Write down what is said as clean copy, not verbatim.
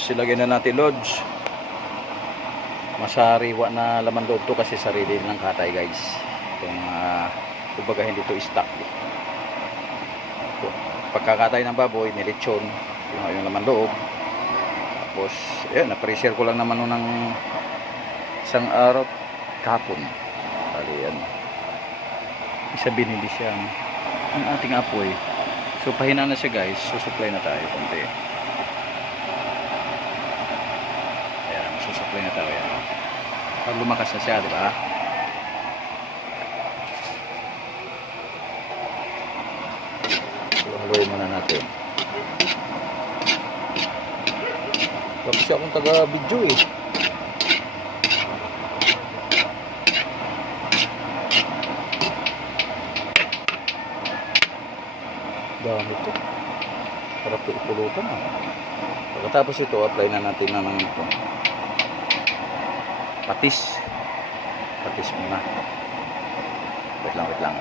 Silagyan na natin lods. Masariwa na laman loob to kasi sarili ng katay guys. Itong kumbaga hindi to stock. Pagkakatay ng baboy, nilitsyon yung laman loob. Tapos ayan, na-pressure ko lang naman ng isang araw kahapon. Bali yan. Isabihin hindi siya ang ating apoy. So pahina na siya guys. Susupply na tayo konti. Ayan, susupply na tayo yan. Pag lumakas na siya, di ba? Haluin muna natin. Tapos siya akong taga-video eh. Dami ito. Sarap ito ipulutan ah. Pagkatapos ito, apply na natin na ng ito. Patis. Patis muna. Wait lang, wait lang.